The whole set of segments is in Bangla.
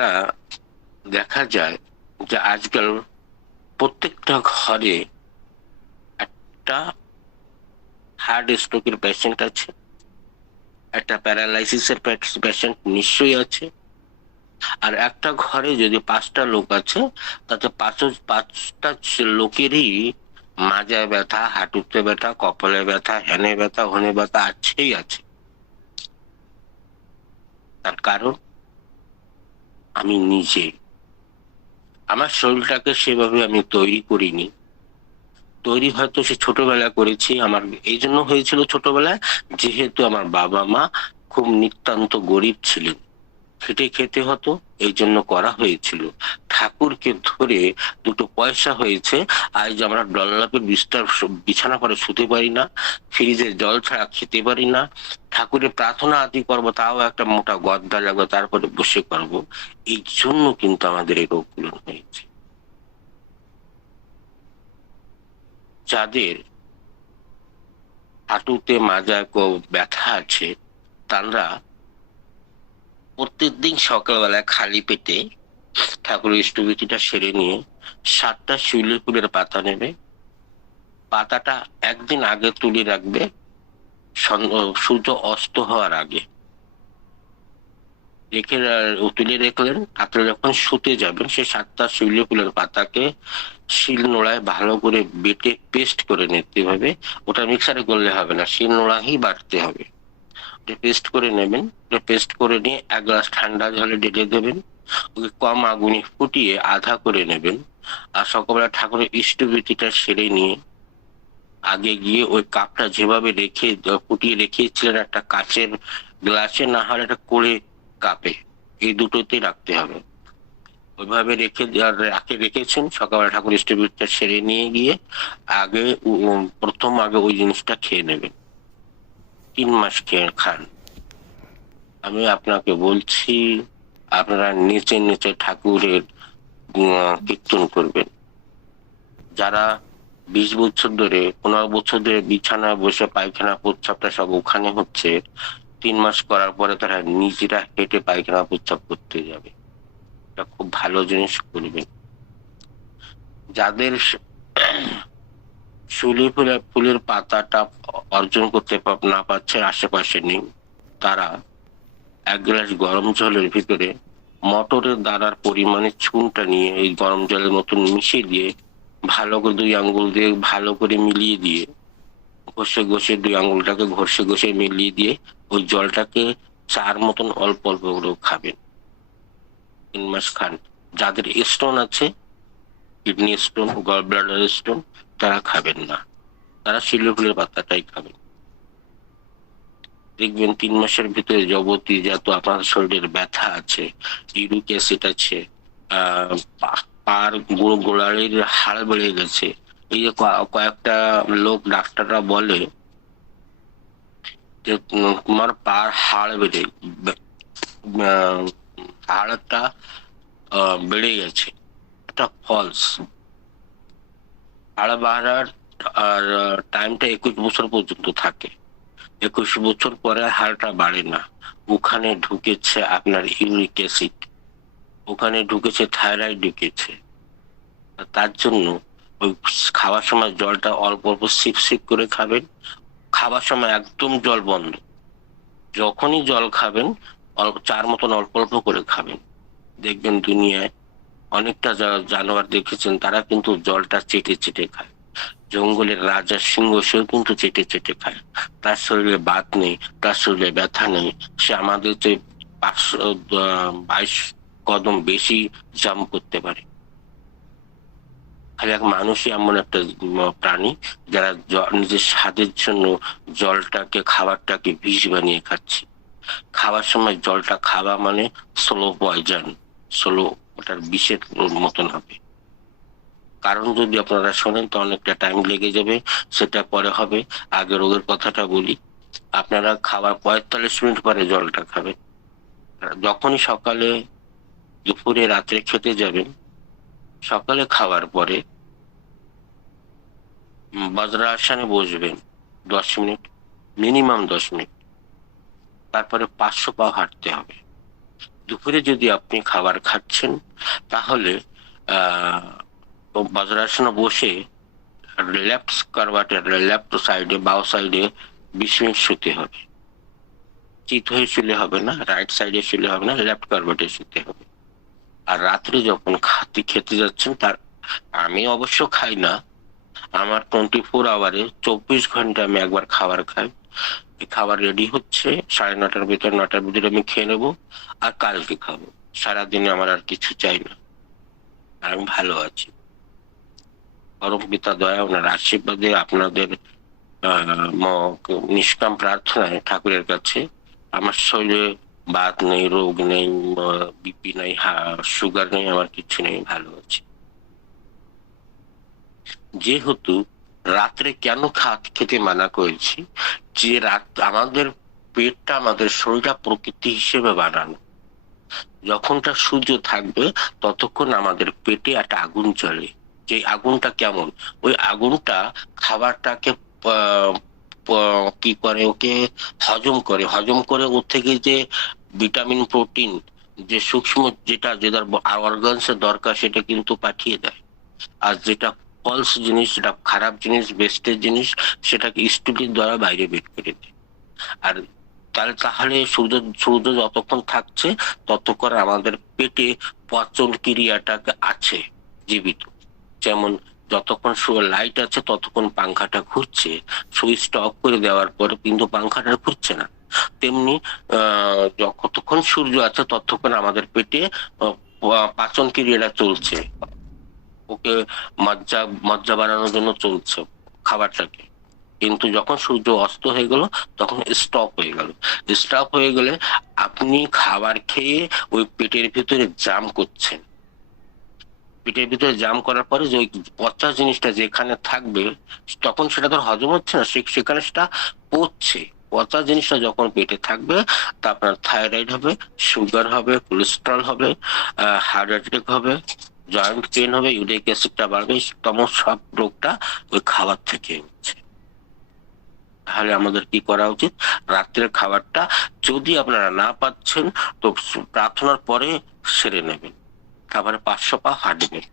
যারা দেখা যায় যে আজকাল প্রত্যেকটা ঘরে একটা হার্ট স্ট্রোকের পেশেন্ট আছে, একটা প্যারালাইসিসের পেশেন্ট নিশ্চয়ই আছে। আর একটা ঘরে যদি 5টা লোক আছে, তাতে পাঁচটা লোকেরই মাজায় ব্যথা, হাঁটুতে ব্যথা, কপালে ব্যথা, হেনে ব্যথা, হনে ব্যথা আছেই আছে। তার কারণ আমি নিজে আমার শরীরটাকে সেভাবে আমি তৈরি করিনি। তৈরি হয়তো সে ছোটবেলায় করেছি, আমার এই জন্য হয়েছিল ছোটবেলায়, যেহেতু আমার বাবা মা খুব নিতান্ত গরিব ছিলেন, খেটে খেতে হতো, এই জন্য করা হয়েছিল। ঠাকুরকে ধরে দুটো পয়সা হয়েছে, আজ আমরা ডনলপের বিছানা করে শুতে পারি না, ফ্রিজের জল ছাড়া খেতে পারি না, ঠাকুরের প্রার্থনা আদি করবো তাও একটা মোটা গদ্দা লাগবে, তারপরে বসে করবো। এই জন্য কিন্তু আমাদের এই রোগগুলো হয়েছে। যাদের হাঁটুতে মাজায় ব্যথা আছে, তারা প্রত্যেকদিন সকালবেলা খালি পেটে ঠাকুরের ইষ্টভীতিটা সেরে নিয়ে 7টা শিউলি ফুলের পাতা নেবে। পাতাটা একদিন আগে তুলে রাখবে, সূর্য অস্ত হওয়ার আগে রেখে তুলে রেখলেন। আপনি যখন শুতে যাবেন, সেই 7টা শিউলি ফুলের পাতাকে শিল নোড়ায় ভালো করে বেটে পেস্ট করে নিতে হবে। ওটা মিক্সারে করলে হবে না, শিল নোড়াই বাটতে হবে। পেস্ট করে নেবেন, পেস্ট করে নিয়ে 1 গ্লাস ঠান্ডা জলে ঢেলে দেবেন। ওকে কম আগুনে ফুটিয়ে আধা করে নেবেন। আর সকালবেলা ঠাকুরের ইষ্টভীতিটা সেরে নিয়ে আগে গিয়ে ওই কাপটা যেভাবে রেখে ফুটিয়ে রেখেছিলেন, একটা কাচের গ্লাসে না হলে একটা করে কাপে, এই দুটোতে রাখতে হবে। ওইভাবে রেখেছেন, সকালবেলা ঠাকুর ইষ্টভীতিটা সেরে নিয়ে গিয়ে আগে প্রথম আগে ওই জিনিসটা খেয়ে নেবেন। 3 মাস খেয়ে খান। আমি আপনাকে বলছি, আপনারা নিচে নিচে ঠাকুরের কীর্তন করবেন। যারা 20 বছর ধরে, 15 বছর ধরে বিছানায় বসে পায়খানা প্রস্রাবটা সব ওখানে হচ্ছে, 3 মাস করার পরে তারা নিজেরা হেঁটে পায়খানা প্রস্রাব করতে যাবে। এটা খুব ভালো জিনিস করবেন। যাদের শিউলি ফুলের পাতাটা অর্জন করতে না পারছে, আশেপাশে নেই, তারা 1 গ্লাস গরম জলের ভিতরে মটরের দানার পরিমাণে চুনটা নিয়ে এই গরম জলের মতন মিশিয়ে দিয়ে ভালো করে 2 আঙ্গুল দিয়ে ভালো করে মিলিয়ে দিয়ে ঘষে ঘষে 2 আঙ্গুলটাকে ঘষে ঘষে মিলিয়ে দিয়ে ওই জলটাকে চার মতন অল্প অল্প করে খাবেন। 3 মাস খান। যাদের স্টোন আছে, kidney stone, gall bladder stone, তারা খাবেন না, তারা শিউলি ফুলের পাতাটাই খাবেন। দেখবেন 3 মাসের ভিতরে যাবতীয় যত আপনার শরীরের ব্যথা আছে, ইউরিক অ্যাসিড আছে, পার গোড়ালির হাড় বেড়ে গেছে, এই যে কয়েকটা লোক ডাক্তাররা বলে যে তোমার পার হাড় হাড়টা বেড়ে গেছে, এটা ফলস। হাড় বাড়ার আর টাইমটা 21 বছর পর্যন্ত থাকে। 21 বছর পরে হাড়টা বাড়ে না। ওখানে ঢুকেছে আপনার ইউরিক অ্যাসিড, ওখানে ঢুকেছে থাইরয়েড ঢুকেছে। তার জন্য ওই খাওয়ার সময় জলটা অল্প অল্প সিপ সিপ করে খাবেন। খাবার সময় একদম জল বন্ধ। যখনই জল খাবেন অল্প চার মতন অল্প অল্প করে খাবেন। দেখবেন দুনিয়ায় অনেকটা জানোয়ার দেখেছেন, তারা কিন্তু জলটা চেটে চেটে খায়। জঙ্গলের রাজা সিংহ, সেও কিন্তু চেটে চেটে খায়। তার শরীরে বাত নেই, তার শরীরে ব্যথা নেই, সে আমাদের যে 522 কদম বেশি জাম্প করতে পারে। খালি এক মানুষই এমন একটা প্রাণী যারা নিজের স্বাদের জন্য জলটাকে, খাবারটাকে বিষ বানিয়ে খাচ্ছে। খাওয়ার সময় জলটা খাওয়া মানে স্লো পয়জন, স্লো, ওটার বিষের মতন হবে। কারণ যদি আপনারা শোনেন তো অনেকটা টাইম লেগে যাবে, সেটা পরে হবে। আগে রোগের কথাটা বলি। আপনারা খাবার 45 মিনিট পরে জলটা খাবেন। যখনই সকালে, দুপুরে, রাত্রে খেতে যাবেন, সকালে খাওয়ার পরে বজ্রাসনে বসবেন 10 মিনিট, মিনিমাম 10 মিনিট। তারপরে 500 পা হাঁটতে হবে। দুপুরে যদি আপনি খাবার খাচ্ছেন তাহলে বজ্রাসনে বসে লেফট কার্ভাটের লেফট সাইডে বাও সাইডে 20 মিনিট শুতে হবে। চিত হয়ে শুলে হবে না, রাইট সাইডে শুলে হবে না, লেফট কার্ভাটে শুতে হবে। আর রাত্রে যখন খেতে যাচ্ছেন তার, আমি অবশ্য খাই না, আমার 24 আওয়ারে 24 ঘন্টা আমি একবার খাবার খাই। খাবার রেডি হচ্ছে 9:30টার ভিতর, 9টার ভিতরে আমি খেয়ে নেবো, আর কালকে খাবো। সারাদিনে আমার আর কিছু চাই না, আর আমি ভালো আছি। পরম পিতা দয়া ওনার আশীর্বাদে, আপনাদের নিষ্কাম প্রার্থনায় ঠাকুরের কাছে আমার শরীরে বাত নেই, রোগ নেই, বিপি নেই, সুগার নেই, আমার কিছু নেই, ভালো আছি। যেহেতু রাত্রে কেন খেতে মানা করেছি, যে রাত আমাদের পেটটা, আমাদের শরীরটা প্রকৃতি হিসেবে বানানো। যখনটা সূর্য থাকবে ততক্ষণ আমাদের পেটে একটা আগুন জ্বলে। যে আগুনটা কেমন, ওই আগুনটা খাবারটাকে কি করে, ওকে হজম করে ওর থেকে যে ভিটামিন প্রোটিন, যে সূক্ষ্ম যেটা যেটার অর্গানসের দরকার, সেটা কিন্তু পাঠিয়ে দেয়। আর যেটা ফলস জিনিস, যেটা খারাপ জিনিস, বেস্টের জিনিস, সেটাকে স্টুডির দ্বারা বাইরে বের করে দেয়। আর তাহলে সূর্য সূর্য যতক্ষণ থাকছে ততক্ষণ আমাদের পেটে পচন ক্রিয়াটা আছে জীবিত। যেমন যতক্ষণ লাইট আছে ততক্ষণ পাংখাটা ঘুরছে, সুইচটা অফ করে দেওয়ার পরে কিন্তু পাংখাটা ঘুরছে না। তেমনি যতক্ষণ সূর্য আছে ততক্ষণ আমাদের পেটে পাচন ক্রিয়াটা চলছে, ওকে মজ্জা বানানোর জন্য চলছে খাবারটাকে। কিন্তু যখন সূর্য অস্ত হয়ে গেল তখন স্টপ হয়ে গেল। স্টপ হয়ে গেলে আপনি খাবার খেয়ে ওই পেটের ভিতরে জাম করছেন। পেটের ভিতরে জাম করার পরে যে ওই পচা জিনিসটা যেখানে থাকবে, তখন সেটা তো হজম হচ্ছে না, সেখানে সেটা পচছে। পচা জিনিসটা যখন পেটে থাকবে তা আপনার থাইরয়েড হবে, সুগার হবে, কোলেস্ট্রল হবে, হার্ট অ্যাটাক হবে, জয়েন্ট পেন হবে, ইউরিক অ্যাসিডটা বাড়বে। তেমন সব রোগটা ওই খাবার থেকে হচ্ছে। তাহলে আমাদের কি করা উচিত, রাত্রের খাবারটা যদি আপনারা না পাচ্ছেন তো প্রার্থনার পরে সেরে নেবেন, তারপরে 500 পা হাঁটবেন।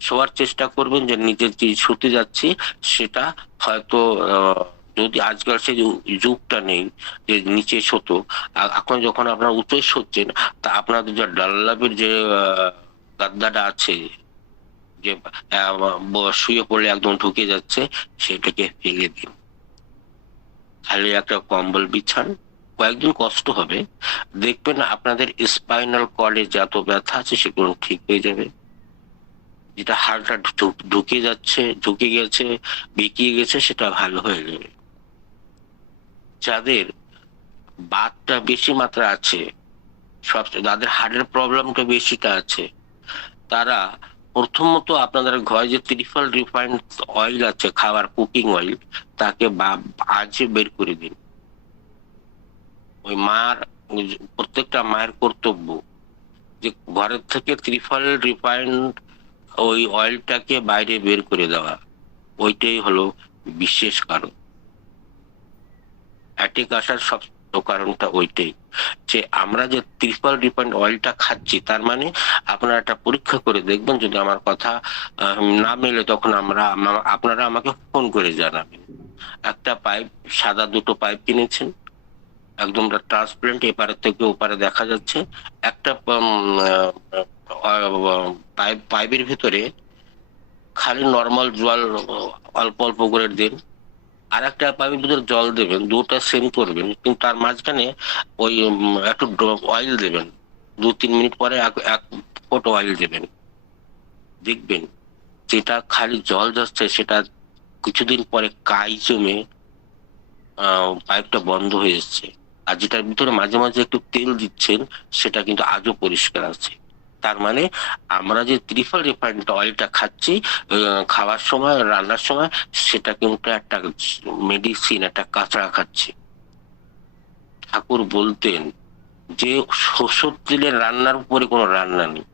শোয়ার চেষ্টা করবেন যে নিজের যে শুতে যাচ্ছি সেটা হয়তো, যদি আজকাল সেই যুগটা নেই যে নিচে শোতো, এখন যখন আপনারা উঁচুই শোচ্ছেন, তা আপনাদের যে ডাল্লাপের যে গাদ্দাটা আছে, যে শুয়ে পড়লে একদম ঢুকে যাচ্ছে, সেটাকে ফেলে দিন। খালি একটা কম্বল বিছান, কয়েকদিন কষ্ট হবে, দেখবেন আপনাদের স্পাইনাল কর্ডে যত ব্যথা আছে সেগুলো ঠিক হয়ে যাবে। যেটা হাড়টা ঢুকে যাচ্ছে, ঢুকে গেছে, বেঁকিয়ে গেছে, সেটা ভালো হয়ে যাবে। যাদের বাতটা বেশি মাত্রা আছে, যাদের হার্টের প্রবলেমটা বেশিটা আছে, তারা প্রথমত আপনাদের ঘরে যে ত্রিফল রিফাইন্ড অয়েল আছে, খাবার কুকিং অয়েল, তাকে আজই বের করে দিন। ওই প্রত্যেকটা মায়ের কর্তব্য যে ঘরের থেকে ত্রিফল রিফাইন্ড ওই অয়েলটাকে বাইরে বের করে দেওয়া। ওইটাই হলো বিশেষ কারণ, অ্যাটাক আসার সব কারণটা ওইটাই। যে আমরা যে ত্রিফল রিফাইন্ড অয়েলটা খাচ্ছি, তার মানে আপনারা একটা পরীক্ষা করে দেখবেন। যদি আমার কথা না মেলে তখন আপনারা আমাকে ফোন করে জানাবেন। একটা পাইপ, সাদা দুটো পাইপ কিনেছেন, একদম ট্রান্সপারেন্ট, এপারে থেকে ওপারে দেখা যাচ্ছে। একটা পাইপের ভিতরে খালি নর্মাল জল অল্প অল্প করে দিন, আর একটা পাইপের ভিতরে জল দেবেন, দুটা সেম করবেন, কিন্তু তার মাঝখানে ওই একটু অয়েল দেবেন। 2-3 মিনিট পরে এক ফোঁটা অয়েল দেবেন। দেখবেন যেটা খালি জল যাচ্ছে সেটা কিছুদিন পরে কাই জমে পাইপটা বন্ধ হয়ে যাচ্ছে। আর যেটার ভিতরে মাঝে মাঝে একটু তেল দিচ্ছেন সেটা কিন্তু আজও পরিষ্কার আছে। তার মানে আমরা যে ত্রিফল রিফাইন্ড অয়েলটা খাচ্ছি খাওয়ার সময়, রান্নার সময়, সেটা কিন্তু একটা মেডিসিন, একটা কাঁচড়া খাচ্ছি। ঠাকুর বলতেন যে সরষের তেলের রান্নার উপরে কোনো রান্না নেই।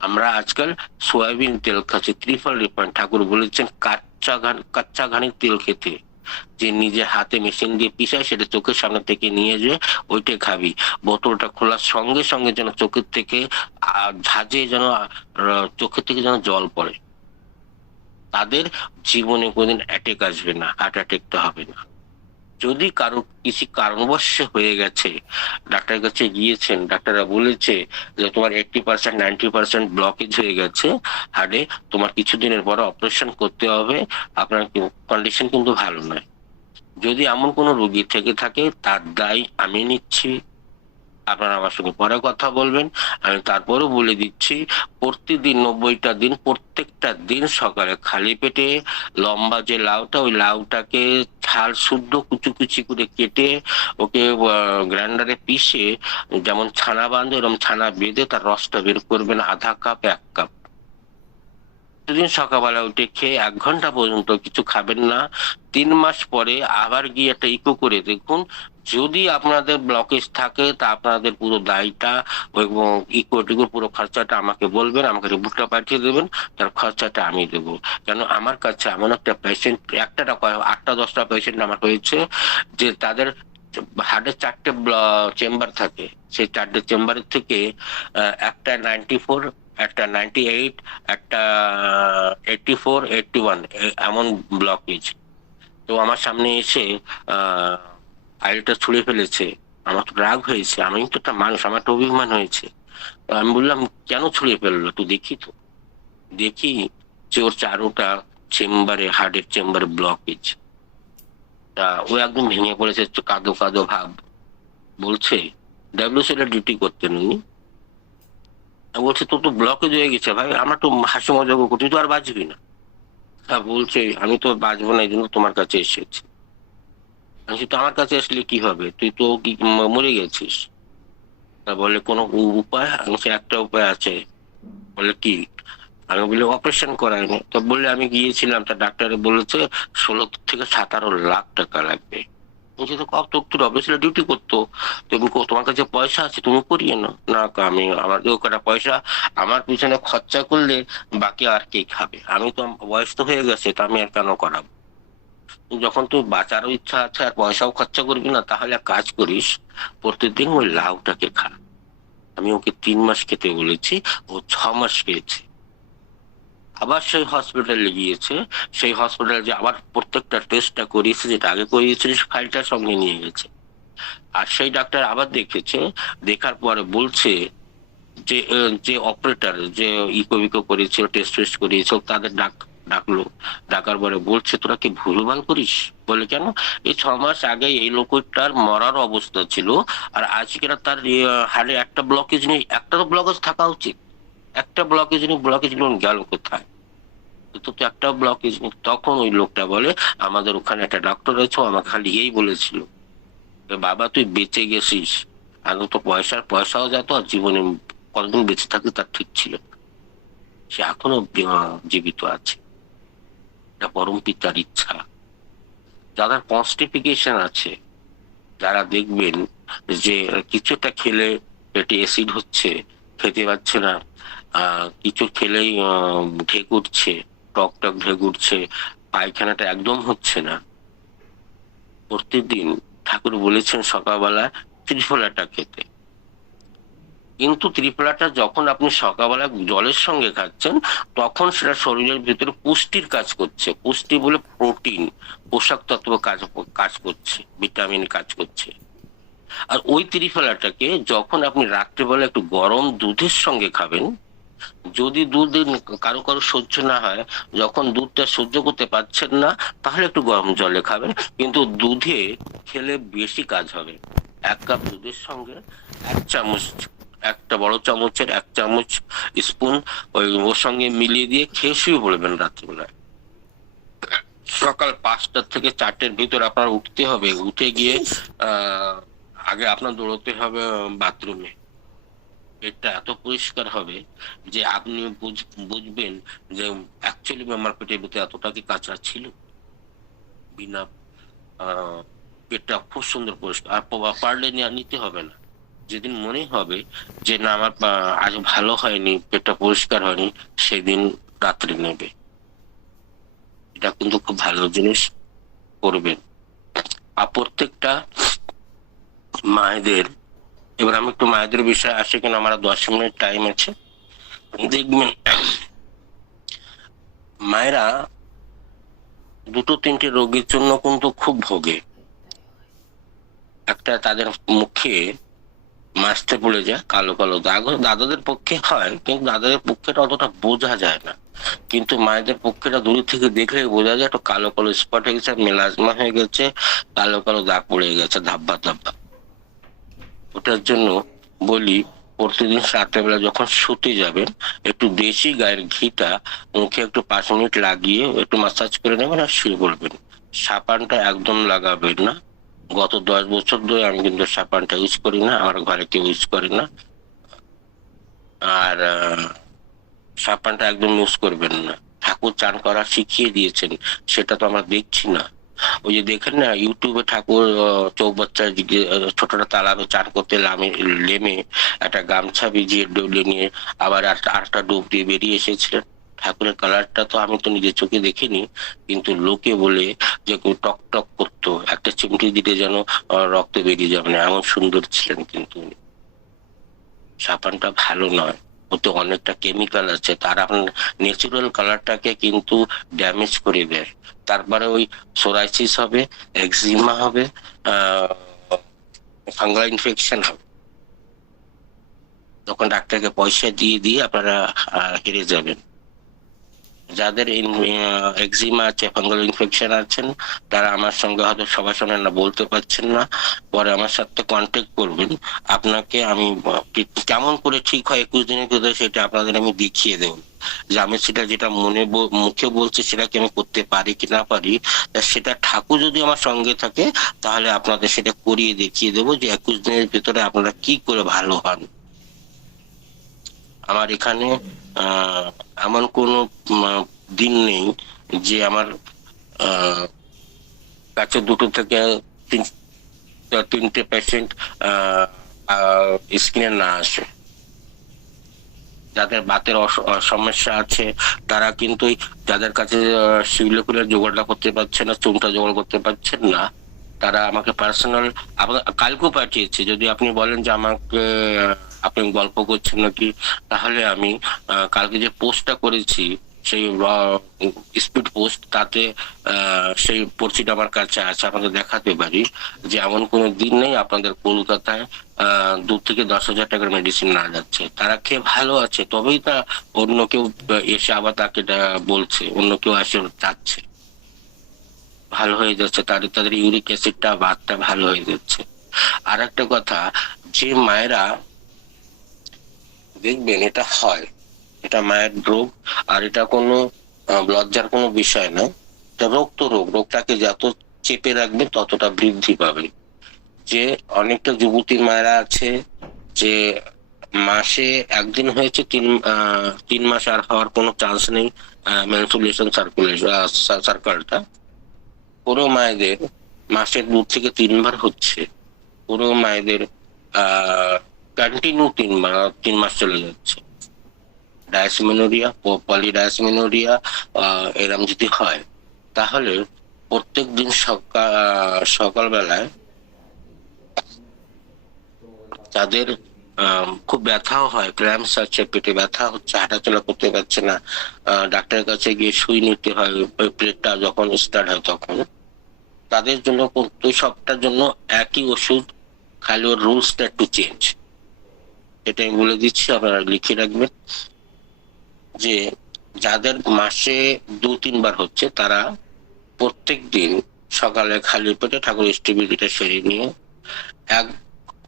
আমরা আজকাল সয়াবিন তেল খাচ্ছি, ত্রিফল রিফাইন্ড। ঠাকুর বলেছেন কাচ্চা ঘানির তেল খেতে। যে নিজে হাতে মেশিন দিয়ে পিষায় সেটা চোখের সামনে থেকে নিয়ে যে ওইটাই খাবি। বোতলটা খোলার সঙ্গে সঙ্গে যেন চোখের থেকে ঝাঁঝে যেন চোখের থেকে যেন জল পড়ে। তাদের জীবনে কোনোদিন অ্যাটেক আসবে না, হার্ট অ্যাটেকটা হবে না। যদি কারো কিছু কারণবশ হয়ে গেছে, ডাক্তারের কাছে গিয়েছেন, ডাক্তাররা বলেছে যে তোমার 80% 90% ব্লকেজ হয়ে গেছে হার্টে, তোমার কিছুদিনের পরে অপারেশন করতে হবে, আপনার কন্ডিশন কিন্তু ভালো নয়। যদি এমন কোনো রোগী থেকে থাকে তার দায় আমি নিচ্ছি। আপনারা আমার সঙ্গে পরে কথা বলবেন। আমি তারপরেও বলে দিচ্ছি, প্রতিদিন 90টা দিন, প্রত্যেকটা দিন সকালে খালি পেটে লম্বা যে লাউটা, ওই লাউটাকে ছাল শুদ্ধ কুচি কুচি করে কেটে ওকে গ্রাইন্ডারে পিষে যেমন ছানা বাঁধে এরকম ছানা বেঁধে তার রসটা বের করবেন, আধা কাপ 1 কাপ। প্রতিদিন সকালবেলা উঠে খেয়ে 1 ঘন্টা পর্যন্ত কিছু খাবেন না। 3 মাস পরে আবার গিয়ে একটা ইকো করে দেখুন। যদি আপনাদের ব্লকেজ থাকে তা আপনাদের পুরো দায়টা ওই ইকোটিকোর পুরো খরচাটা আমাকে বলবেন, আমাকে রিপোর্টটা পাঠিয়ে দেবেন, তার খরচাটা আমি দেবো। কেন আমার কাছে এমন একটা পেশেন্ট, একটা না 8টা 10টা পেশেন্ট আমার হয়েছে যে তাদের হার্টের 4টে চেম্বার থাকে, সেই 4টে চেম্বারের থেকে একটা 94, একটা 98, একটা 84, 81 এমন ব্লকেজ। তো আমার সামনে এসে ফাইলটা ছুঁড়ে ফেলেছে। আমার তো রাগ হয়েছে, আমি তো একটা মানুষ, আমার তো অভিমান হয়েছে। তো আমি বললাম কেন ছুঁড়ে ফেললো, তো দেখি। তো দেখি যে ওর 4টা চেম্বারে, হার্টের চেম্বারে ব্লকেজ। তা ও একদম ভেঙে পড়েছে, কাঁদো কাঁদো ভাব। বলছে ডাব্লিউসি এর ডিউটি করতেন উনি। আমি বলছি তোর তো ব্লকেজ হয়ে গেছে ভাই, আমার তো হাসি মজা করছি, তুই তো আর বাঁচবি না। হ্যাঁ, বলছে আমি তো বাঁচবো না, এই জন্য তোমার কাছে এসেছি। আমি বলছি, তো আমার কাছে আসলে কি হবে, তুই তো কি মরে গেছিস। তা বলে কোনো উপায়, আমি বলছি একটা উপায় আছে। বলে কি। আমি বলি অপারেশন করায়নি। তো বললে আমি গিয়েছিলাম, তা ডাক্তারে বলেছে 16 থেকে 17 লাখ টাকা লাগবে। বলছি তো কত, তোর অফিসে ডিউটি করতো, তুমি তোমার কাছে পয়সা আছে, তুমি করিয়ে নাও না। আমি আমার কটা পয়সা আমার পিছনে খরচা করলে বাকি আর কে খাবে, আমি তো বয়স তো হয়ে গেছে, তা আমি আর কেন করাবো। যখন তুই বাঁচারও ইচ্ছা আছে আর পয়সাও খরচা করবি না, তাহলে এক কাজ করিস, প্রতিদিন ওই লাউটাকে খা। আমি ওকে 3 মাস খেতে বলেছি, ও 6 মাস খেয়েছে। আবার সেই হসপিটালে গিয়েছে, সেই হসপিটালে যে আবার প্রত্যেকটা টেস্টটা করিয়েছে, যেটা আগে করিয়েছিল ফাইলটা সঙ্গে নিয়ে গেছে। আর সেই ডাক্তার আবার দেখেছে, দেখার পরে বলছে যে যে অপারেটর যে ইকো করেছিল, টেস্ট টেস্ট করিয়েছিল, তাদের ডাকলো। ডাকার পরে বলছে তোরা কি ভুলভাল করিস। বলে কেন, এই 6 মাস আগে এই লোকটার মরার অবস্থা ছিল, আর আজকে তার হাড়ে একটা ব্লকেজ নেই। একটা তো ব্লকেজ থাকা উচিত, একটা ব্লকেজ নেই, ব্লকেজ গেল কোথায়। তো তো একটা ব্লকেজ নেই। তখন ওই লোকটা বলে আমাদের ওখানে একটা ডক্টর রয়েছে, ও আমাকে খালি এই বলেছিল, বাবা তুই বেঁচে গেছিস, আর তো পয়সাও যেত, আর জীবনে কতদিন বেঁচে থাকতে তার ঠিক ছিল। সে এখনো জীবিত আছে। এটা পরম পিতার ইচ্ছা। যাদের কনস্টিপিকেশন আছে, যারা দেখবেন যে কিছুটা খেলে পেটে অ্যাসিড হচ্ছে, খেতে পারছে না, কিছু খেলেই ঢেক উঠছে, টক টক ঢেক উঠছে, পায়খানাটা একদম হচ্ছে না, প্রতিদিন ঠাকুর বলেছেন সকালবেলা ত্রিফলাটা খেতে। কিন্তু ত্রিফলাটা যখন আপনি সকালবেলা জলের সঙ্গে খাচ্ছেন, তখন সেটা শরীরের ভিতরে পুষ্টির কাজ করছে। পুষ্টি বলে প্রোটিন, পোষক তত্ত্ব কাজ কাজ করছে, ভিটামিন কাজ করছে। আর ওই ত্রিফলাটাকে যখন আপনি রাত্রিবেলা একটু গরম দুধের সঙ্গে খাবেন, যদি দুধ কারো কারো সহ্য না হয়, যখন দুধটা সহ্য করতে পারছেন না, তাহলে একটু গরম জলে খাবেন, কিন্তু দুধে খেলে বেশি কাজ হবে। 1 কাপ দুধের সঙ্গে 1 চামচ, একটা বড় চামচের 1 চামচ স্পুন ওর সঙ্গে মিলিয়ে দিয়ে খেয়ে শুয়ে পড়বেন রাত্রিবেলায়। সকাল 5টা থেকে 4টের ভিতর আপনার উঠতে হবে, উঠে গিয়ে আগে আপনার দৌড়তে হবে বাথরুমে। পেটটা এত পরিষ্কার হবে যে আপনি বুঝবেন যে অ্যাকচুয়ালি আমার পেটের ভিতরে এতটা কি কাঁচরা ছিল। বিনা পেটটা খুব সুন্দর পরিষ্কার। আর পারলে নিতে হবে না, যেদিন মনে হবে যে না আমার আজ ভালো হয়নি, পেটটা পরিষ্কার হয়নি, সেদিন রাত্রে নেবে। এটা কিন্তু খুব ভালো জিনিস, করবেন। আর প্রত্যেকটা মায়েদের, এবার আমি একটু মায়েদের বিষয়ে আসি, কেন আমার 10 মিনিট টাইম আছে। দেখবেন মায়েরা 2-3টে রোগের জন্য কিন্তু খুব ভোগে। একটা, তাদের মুখে মাস্তে পড়ে যায় কালো কালো দাগ। দাদাদের পক্ষে হয়, কিন্তু দাদাদের পক্ষেটা অতটা বোঝা যায় না, কিন্তু মায়েদের পক্ষেটা দূর থেকে দেখলে বোঝা যায়, একটু কালো কালো স্পট হয়ে গেছে, মেলাজমা হয়ে গেছে, কালো কালো দাগ পড়ে গেছে ধাব্বা ধাব্বা। ওটার জন্য বলি, প্রতিদিন রাত্রেবেলা যখন শুতে যাবেন, একটু দেশি গায়ের ঘিটা মুখে একটু 5 মিনিট লাগিয়ে একটু মাসাজ করে নেবেন আর শুয়ে পড়বেন। সাবানটা একদম লাগাবেন না। গত 10 বছর ধরে আমি কিন্তু সাবানটা ইউজ করি না, আমার ঘরে কেউ ইউজ করে না। আর সাবানটা একদম ইউজ করবেন না। ঠাকুর চান করা শিখিয়ে দিয়েছেন, সেটা তো আমরা দেখছি না। ওই যে দেখেন না ইউটিউবে, ঠাকুর চৌবাচ্চা ছোটটা তালাবে চান করতে লেমে একটা গামছা ভিজিয়ে ডলে নিয়ে আবার আরেকটা ডুব দিয়ে বেরিয়ে এসেছিলেন। ঠাকুরের কালারটা তো আমি তো নিজের চোখে দেখিনি, কিন্তু লোকে বলে যে টক টক করতো, একটা চিমটি দিতে যেন রক্ত বেরিয়ে যাবে না, এমন সুন্দর ছিলেন। কিন্তু সাবানটা ভালো নয়, ওতে অনেকটা কেমিক্যাল আছে, তার আপনার ন্যাচারাল কালারটাকে কিন্তু ড্যামেজ করে দেয়। তারপরে ওই সোরাইসিস হবে, একজিমা হবে, ফাঙ্গাল ইনফেকশন হবে, তখন ডাক্তারকে পয়সা দিয়ে দিয়ে আপনারা হেরে যাবেন। যাদের একজিমা আছে, ফাঙ্গাল ইনফেকশন আছেন, তারা আমার সঙ্গে হয়তো সবার সামনে না বলতে পারছেন না, পরে আমার সাথে কন্ট্যাক্ট করবেন। আপনাকে আমি কেমন করে ঠিক হয় 21 দিনের ভিতরে সেটা আপনাদের আমি দেখিয়ে দেবো, যে আমি সেটা যেটা মুখে বলছি সেটাকে আমি করতে পারি কি না পারি। সেটা ঠাকুর যদি আমার সঙ্গে থাকে, তাহলে আপনাদের সেটা করিয়ে দেখিয়ে দেবো যে 21 দিনের ভিতরে আপনারা কি করে ভালো হন। আমার এখানে এমন কোনো দিন নেই যে আমার কাছে 2 থেকে 3টে পেশেন্ট স্ক্রিনে না আসে। যাদের বাতের সমস্যা আছে, তারা কিন্তু যাদের কাছে শিউলিফুলের জোগাড়টা করতে পারছে না, চুনটা জোগাড় করতে পারছেন না, তারা আমাকে পার্সোনাল কালকেও পাঠিয়েছে। যদি আপনি বলেন যে আমাকে আপনি গল্প করছেন নাকি, তাহলে আমি কালকে যে পোস্টটা করেছি সেই স্পিড পোস্ট, তাতে সেই পরিচিত আমার কাছে আছে, আপনাদের দেখাতে পারি যে এমন কোনো দিন নেই আপনাদের কলকাতায় 2 থেকে 10 হাজার টাকার মেডিসিন না যাচ্ছে। তারা খেয়ে ভালো আছে, তবেই তা অন্য কেউ এসে আবার তাকে বলছে, অন্য কেউ আসে চাচ্ছে, ভালো হয়ে যাচ্ছে, তাদের তাদের ইউরিক অ্যাসিডটা বাতটা ভালো হয়ে যাচ্ছে। আর একটা কথা, যে মায়েরা দেখবেন এটা হয়, এটা মায়ের রোগ, আর এটা কোনো লজ্জার কোনো বিষয় না। এটা রোগ তো রোগ, রোগটাকে যত চেপে রাখবে ততটা বৃদ্ধি পাবে। যে অনেকটা যুবতী মায়েরা আছে যে মাসে একদিন হয়েছে, 3 মাস আর হওয়ার কোনো চান্স নেই, মেনস্ট্রুয়েশন সার্কেলটা। কোনো মায়েদের মাসে 2 থেকে 3 বার হচ্ছে, কোনো মায়েদের কন্টিনিউ 3 মাস চলে যাচ্ছে। ডায়াসমেনোরিয়া, পলিডায়াসমেনোরিয়া এরম যদি হয়, তাহলে প্রত্যেক দিন সকালবেলায় যাদের খুব ব্যথাও হয়, ক্র্যাম্পস আছে, পেটে ব্যথা হচ্ছে, হাঁটাচলা করতে পারছে না, ডাক্তারের কাছে গিয়ে সুই নিতে হয় ওই প্লেটটা যখন স্টার্ট হয় তখন, তাদের জন্য প্রত্যেক সপ্তাহের জন্য একই ওষুধ, খালি ওর রুলসটা একটু চেঞ্জ। এটা আমি বলে দিচ্ছি, আপনারা লিখে রাখবেন। যে যাদের মাসে 2-3 বার হচ্ছে, তারা প্রত্যেক দিন সকালে খালি পেটে ঠাকুর ইষ্টবিধিটা সেরে নিয়ে 1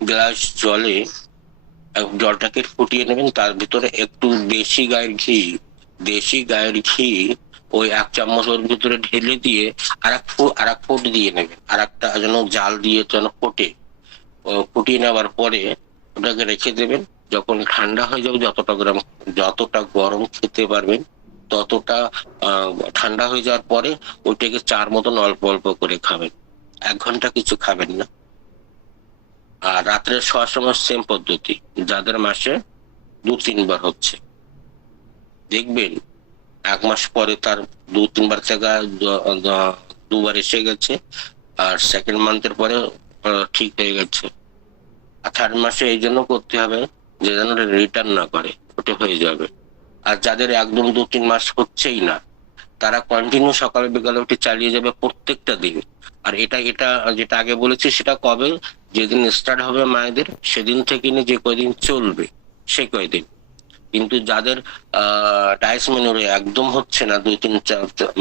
গ্লাস জলে জলটাকে ফুটিয়ে নেবেন, তার ভিতরে একটু দেশি গায়ের ঘি ওই 1 চামচ ওর ভিতরে ঢেলে দিয়ে আর এক ফুট দিয়ে নেবেন, আর একটা যেন জাল দিয়ে যেন ফুটিয়ে নেওয়ার পরে ওটাকে রেখে দেবেন। যখন ঠান্ডা হয়ে যাবে, যতটা গরম খেতে পারবেন ততটা ঠান্ডা হয়ে যাওয়ার পরে ওইটাকে চার মতন অল্প অল্প করে খাবেন, 1 ঘন্টা কিছু খাবেন না। আর রাত্রে শোয়ার সময় সেম পদ্ধতি, যাদের মাসে 2-3 বার হচ্ছে, দেখবেন 1 মাস পরে তার 2-3 বার জায়গায় দুবার এসে গেছে, আর সেকেন্ড মান্থের পরে ঠিক হয়ে গেছে। আর থার্ড মাসে এই জন্য করতে হবে যে যেন রিটার্ন না করে, ওটা হয়ে যাবে। আর যাদের একদম 2-3 মাস হচ্ছেই না, তারা কন্টিনিউ সকালে বিকালে উঠে চালিয়ে যাবে প্রত্যেকটা দিন। আর এটা এটা যেটা আগে বলেছি সেটা কবে, যেদিন স্টার্ট হবে মায়েদের সেদিন থেকে নিয়ে যে কয়দিন চলবে সে কয়দিন। কিন্তু যাদের ডায়াসমেনোরে একদম হচ্ছে না, 2-3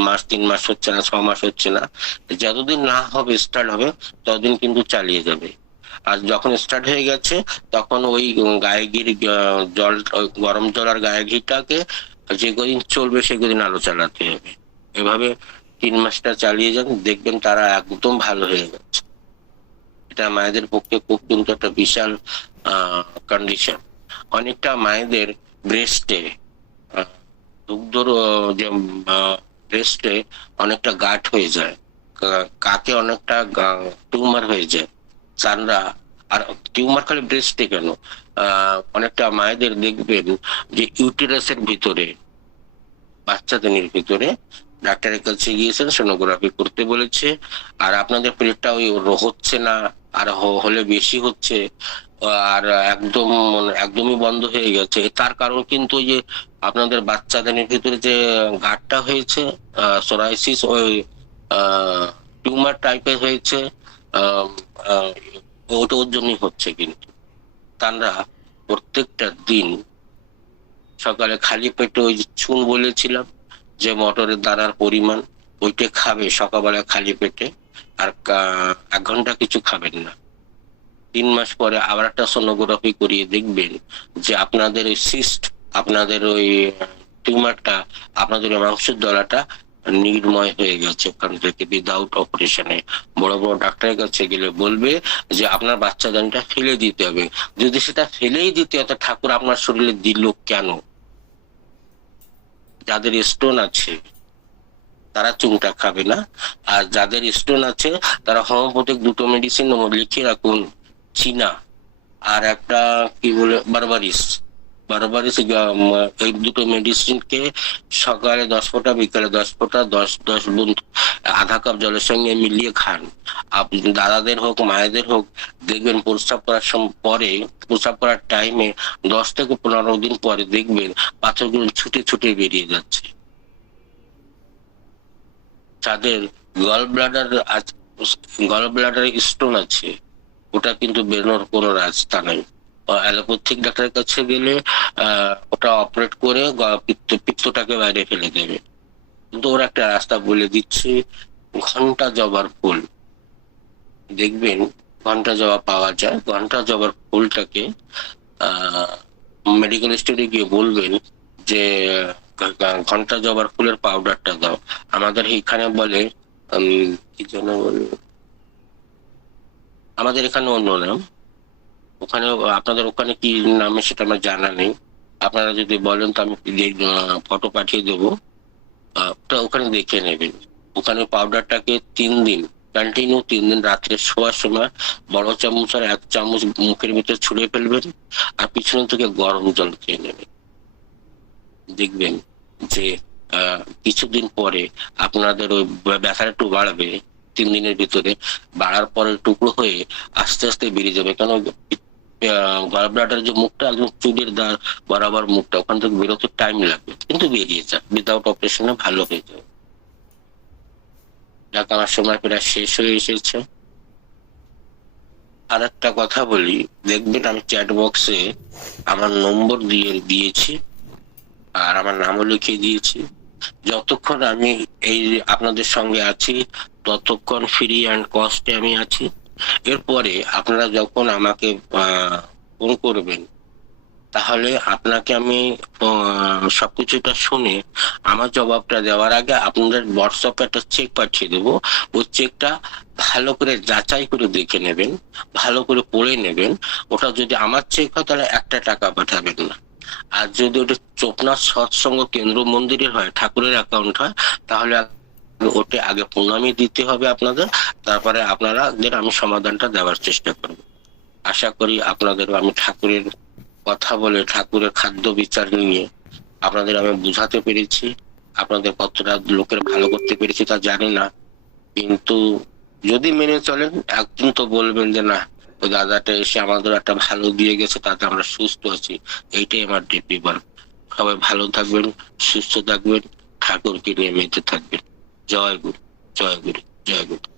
মাস 3 মাস হচ্ছে না, 6 মাস হচ্ছে না, যতদিন না হবে স্টার্ট হবে ততদিন কিন্তু চালিয়ে যাবে। আর যখন স্টার্ট হয়ে গেছে তখন ওই গায়ে ঘির জল, ওই গরম জল আর গায়ে ঘিটাকে যে কদিন চলবে সে কদিন আলো চালাতে হবে। এভাবে 3 মাসটা চালিয়ে যান, দেখবেন তারা একদম ভালো হয়ে গেছে। এটা মায়েদের পক্ষে খুব কিন্তু একটা বিশাল কন্ডিশন। অনেকটা মায়েদের ব্রেস্টে, দুগ্ধ যে ব্রেস্টে অনেকটা গাঁঠ হয়ে যায়, কাকে অনেকটা টিউমার হয়ে যায় চানরা। আর টিউমার খালি ব্রেস্টে কেন, অনেকটা মায়েদের দেখবেন যে ইউটেরাসের ভিতরে, বাচ্চাদের ভিতরে ডাক্তারের কাছে গিয়েছেন, সোনোগ্রাফি করতে বলেছে, আর আপনাদের পেটটা ওই হচ্ছে না, আর হলে বেশি হচ্ছে, আর একদম একদমই বন্ধ হয়ে গেছে। তার কারণ কিন্তু ওই যে আপনাদের বাচ্চাদের ভিতরে যে গাঁটটা হয়েছে, সোরাইসিস, ওই টিউমার টাইপের হয়েছে, আহ, আহ, ওটা ওর জন্যই হচ্ছে। কিন্তু তারা প্রত্যেকটা দিন সকালে খালি পেটে ওই যে চুন বলেছিলাম যে মটরের দানার পরিমাণ, ওইটা খাবে সকালবেলা খালি পেটে। আর 1 ঘন্টা কিছু খাবেন না। 3 মাস পরে আবার একটা সোনোগ্রাফি করিয়ে দেখবেন যে আপনাদের ওই সিস্ট, আপনাদের ওই টিউমারটা, আপনাদের ওই মাংসের দলাটা নির্ময় হয়ে গেছে ওখান থেকে, উইদাউট অপারেশনে। বড় বড় ডাক্তারের কাছে গেলে বলবে যে আপনার বাচ্চাদানিটা ফেলে দিতে হবে। যদি সেটা ফেলেই দিতে হতো, ঠাকুর আপনার শরীরে দিল কেন? যাদের স্টোন আছে তারা চুনটা খাবে না, আর যাদের স্টোন আছে তারা হোমিওপ্যাথিক 2টো মেডিসিন লিখে রাখুন, চীনা আর একটা কি বলে বারবারিস। বারবারিস এই 2টো মেডিসিনকে সকালে 10 ফোঁটা, বিকালে 10 ফোঁটা, 10-10 বুঁদ আধা কাপ জলের সঙ্গে মিলিয়ে খান। আপনি দাদাদের হোক মায়েদের হোক, দেখবেন প্রস্রাব করার পরে, প্রস্রাব করার টাইমে 10 থেকে 15 দিন পরে দেখবেন পাথরগুলো ছুটে ছুটে বেরিয়ে যাচ্ছে। যাদের গল ব্লাডার গল ব্লাডারে স্টোন আছে, ওটা কিন্তু বেরোনোর কোনো রাস্তা নেই। অ্যালোপ্যাথিক ডাক্তারের কাছে গেলে ওটা অপারেট করে পিত্তটাকে বাইরে ফেলে দেবে। কিন্তু ওরা একটা রাস্তা বলে দিচ্ছে, ঘন্টা জবার ফুল। দেখবেন ঘন্টা জবা পাওয়া যায়, ঘন্টা জবার ফুলটাকে মেডিকেল স্টোরে গিয়ে বলবেন যে ঘন্টা জবার ফুলের পাউডারটা দাও। আমাদের এখানে বলে কি যেন বলে, আমাদের এখানে অন্য নাম, ওখানে আপনাদের ওখানে কি নামে সেটা আমার জানা নেই। আপনারা যদি বলেন তো আমি ফটো পাঠিয়ে দেবো, ওটা ওখানে দেখে নেবেন। ওখানে পাউডারটাকে 3 দিন কন্টিনিউ, 3 দিন রাত্রে শোয়ার সময় বড় চামচ আর 1 চামচ মুখের ভিতরে ছুঁড়ে ফেলবেন, আর পিছন থেকে গরম জল খেয়ে নেবেন। দেখবেন যে কিছুদিন পরে আপনাদের ওই ব্যথাটা একটু বাড়বে, 3 দিনের ভিতরে বাড়ার পরে টুকরো হয়ে আস্তে আস্তে বেরিয়ে যাবে। কেন, গল ব্লাডার যে মুখটা একদম চুলের বরাবর মুখটা, ওখান থেকে বেরোতে টাইম লাগবে, কিন্তু বেরিয়ে যায়, উইদাউট অপারেশনে ভালো হয়ে যাবে। যাক, আমার সময় প্রায় শেষ হয়ে এসেছে। আর একটা কথা বলি, দেখবেন আমি চ্যাট বক্সে আমার নম্বর দিয়েছি, আর আমার নামও লিখে দিয়েছি। যতক্ষণ আমি এই আপনাদের সঙ্গে আছি ততক্ষণ ফ্রি অ্যান্ড কস্টে আমি আছি। এরপরে আপনারা যখন আমাকে ফোন করবেন, তাহলে আপনাকে আমি সবকিছুটা শুনে আমার জবাবটা দেওয়ার আগে আপনাদের হোয়াটসঅ্যাপে একটা চেক পাঠিয়ে দেবো। ওই চেকটা ভালো করে যাচাই করে দেখে নেবেন, ভালো করে পড়ে নেবেন। ওটা যদি আমার চেক হয় তাহলে 1 টাকা পাঠাবেন না। আর যদি ওটা চোপনাথ সৎসঙ্গ কেন্দ্র মন্দিরের হয়, ঠাকুরের অ্যাকাউন্ট হয়, তাহলে ওটা আগে প্রণামী দিতে হবে আপনাদের, তারপরে আপনাদের আমি সমাধানটা দেওয়ার চেষ্টা করব। আশা করি আপনাদের আমি ঠাকুরের কথা বলে, ঠাকুরের খাদ্য বিচার নিয়ে আপনাদের আমি বুঝাতে পেরেছি। আপনাদের কতটা লোকের ভালো করতে পেরেছি তা জানি না, কিন্তু যদি মেনে চলেন, একদিন তো বলবেন যে না, ওই দাদাটা এসে আমাদের একটা ভালো দিয়ে গেছে, তাতে আমরা সুস্থ আছি। এইটাই আমার ডিপি বল। সবাই ভালো থাকবেন, সুস্থ থাকবেন, ঠাকুরকে নিয়ে মেতে থাকবেন। জয় গুরু, জয় গুরু, জয় গুরু।